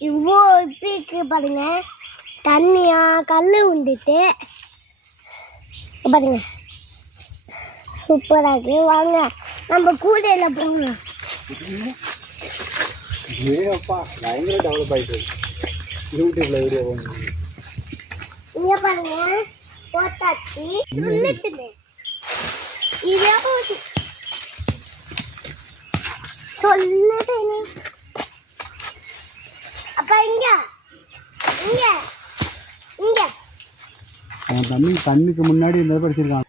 இவ்வளோ இப்படி இருக்கு பாருங்க. தண்ணியா கல் உண்டுட்டு. பாருங்க. சூப்பராக இருக்கு. வாங்க நம்ம கூடையில் போகலாம். ஏப்பா பயங்கர டெவலப் ஆயிட்டு யூடியூப்ல வீடியோ பண்ணுங்க இங்க பாருங்க போட்டாச்சு. சொல்லிட்டுமே இதே போச்சு சொல்லுட்டேனே அப்ப இங்க இங்க இங்க அவன் தண்ணி தண்ணிக்கு முன்னாடி இந்த படிச்சிருக்கான்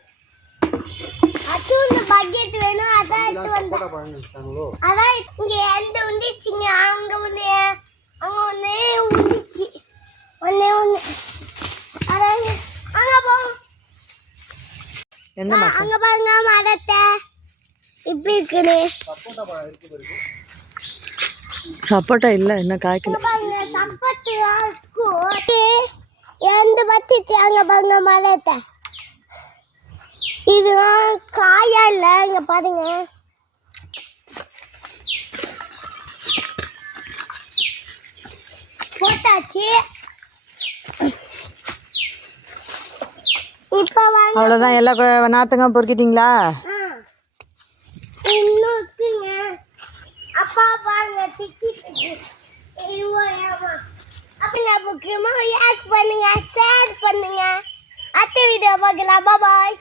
அதான் இங்க எந்த உண்டிச்சிங்க அங்க ஒண்ணு அங்க ஒண்ணு உண்டிச்சு ஒண்ணே ஒண்ணு. அதான் அங்க போ. என்ன அங்க பாருங்க மரத்தை. இப்படி இருக்குது சப்போட்டா இல்லை இன்னும் காய்க்கல. எந்த பத்திச்சு அங்க பாருங்க மரத்தை இதுதான் காயா இல்ல இங்க பாருங்க. போட்டாச்சு. இப்ப அவ்வளோதான் எல்லா நாத்துங்க பொறுக்கிட்டீங்களா. இன்னும் அப்பா பாருங்க முக்கியமாக பண்ணுங்க ஷேர் பண்ணுங்க. அடுத்த வீடியோ பார்க்கலாம். பாய்